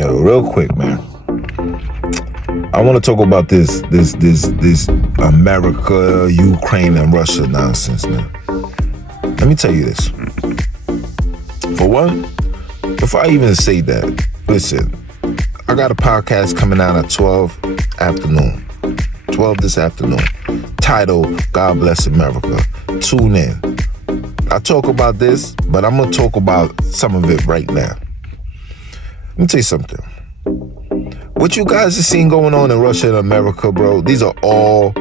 Yo, real quick, man. I want to talk about this America, Ukraine, and Russia nonsense, man. Let me tell you this. For one, before I even say that, listen, I got a podcast coming out at 12 this afternoon, titled God Bless America. Tune in. I talk about this, but I'm going to talk about some of it right now. Let me tell you something. What you guys are seeing going on in Russia and America, bro, these are all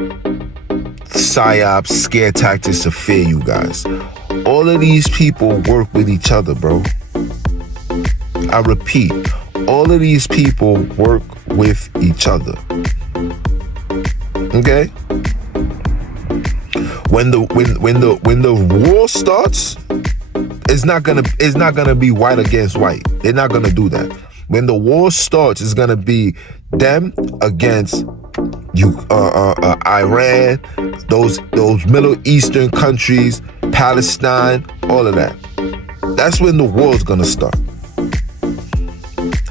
psyops, scare tactics to fear you guys. All of these people work with each other, bro. I repeat, all of these people work with each other. Okay? When the war starts, it's not gonna be white against white. They're not gonna do that. When the war starts, it's gonna be them against Iran, those Middle Eastern countries, Palestine, all of that. That's when the war's gonna start.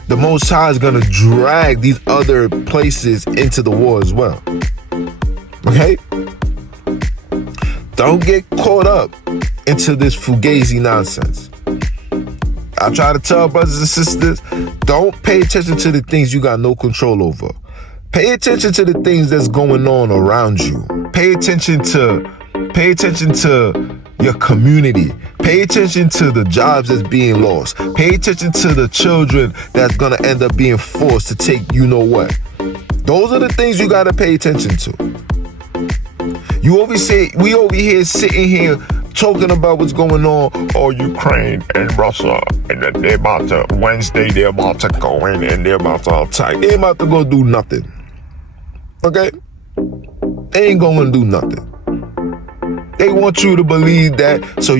The Most High is gonna drag these other places into the war as well. Okay? Don't get caught up into this fugazi nonsense. I try to tell brothers and sisters, don't pay attention to the things you got no control over. Pay attention to the things that's going on around you. Pay attention to your community. Pay attention to the jobs that's being lost. Pay attention to the children that's gonna end up being forced to take you know what. Those are the things you gotta pay attention to. We over here sitting here talking about what's going on, Ukraine and Russia, and then they're about to go in and they're about to attack. They ain't about to go do nothing. Okay? They ain't gonna do nothing. They want you to believe that so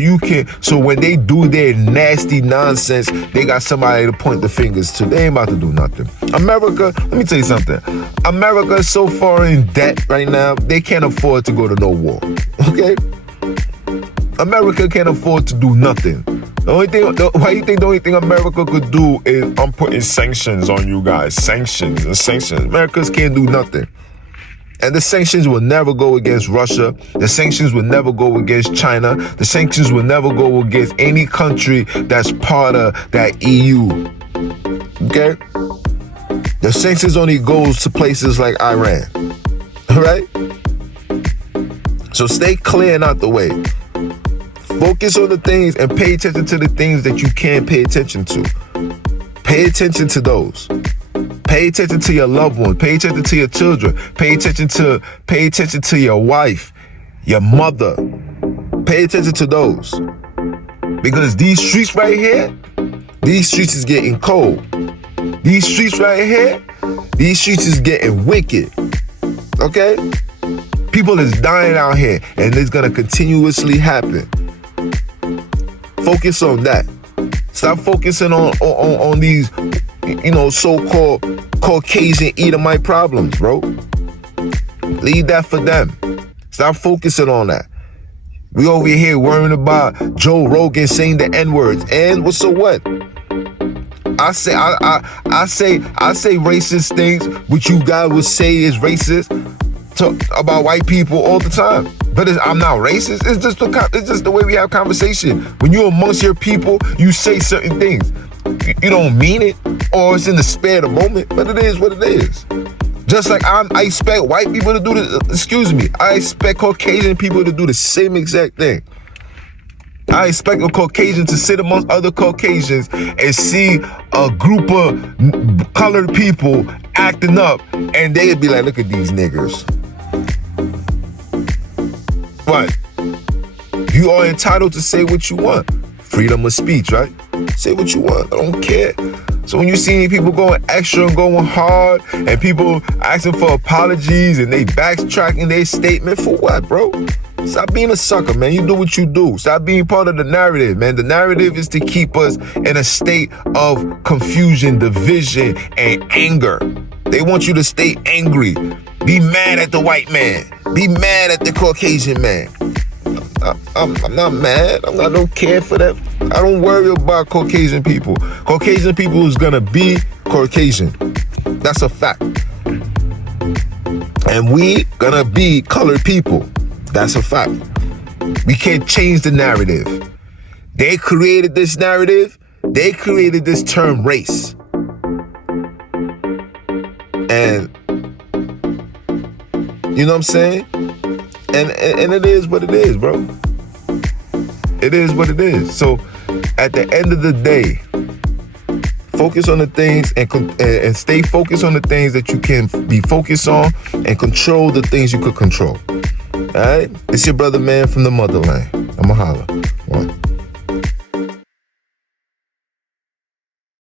when they do their nasty nonsense, they got somebody to point the fingers to. They ain't about to do nothing. America, let me tell you something. America is so far in debt right now, they can't afford to go to no war. Okay? America can't afford to do nothing. Why you think the only thing America could do is I'm putting sanctions on you guys. Sanctions. Americans can't do nothing. And the sanctions will never go against Russia. The sanctions will never go against China. The sanctions will never go against any country that's part of that EU. Okay? The sanctions only goes to places like Iran. All right? So stay clear and out the way. Focus on the things and pay attention to the things that you can pay attention to. Pay attention to those. Pay attention to your loved ones. Pay attention to your children. Pay attention to your wife, your mother. Pay attention to those. Because these streets right here, these streets is getting cold. These streets right here, these streets is getting wicked. Okay? People is dying out here, and it's gonna continuously happen. Focus on that. Stop focusing on these, so-called Caucasian Edomite problems, bro. Leave that for them. Stop focusing on that. We over here worrying about Joe Rogan saying the N-words. And so what? I say racist things, which you guys would say is racist about white people all the time. But I'm not racist. It's just the way we have conversation. When you're amongst your people, you say certain things. You don't mean it, or it's in the spare of the moment, but it is what it is. Just like I expect white people to do I expect Caucasian people to do the same exact thing. I expect a Caucasian to sit amongst other Caucasians and see a group of colored people acting up, and they'd be like, look at these niggers. What? You are entitled to say what you want. Freedom of speech, right? Say what you want. I don't care. So when you see people going extra and going hard, and people asking for apologies and they backtracking their statement, for what, bro? Stop being a sucker, man. You do what you do. Stop being part of the narrative, man. The narrative is to keep us in a state of confusion, division, and anger. They want you to stay angry. Be mad at the white man. Be mad at the Caucasian man. I'm not mad. I don't care for that. I don't worry about Caucasian people. Caucasian people is gonna be Caucasian. That's a fact. And we gonna be colored people. That's a fact. We can't change the narrative. They created this narrative. They created this term race. And you know what I'm saying? And it is what it is, bro. It is what it is. So at the end of the day, focus on the things and stay focused on the things that you can be focused on and control the things you could control. All right? It's your brother, man, from the motherland. I'ma holla. One.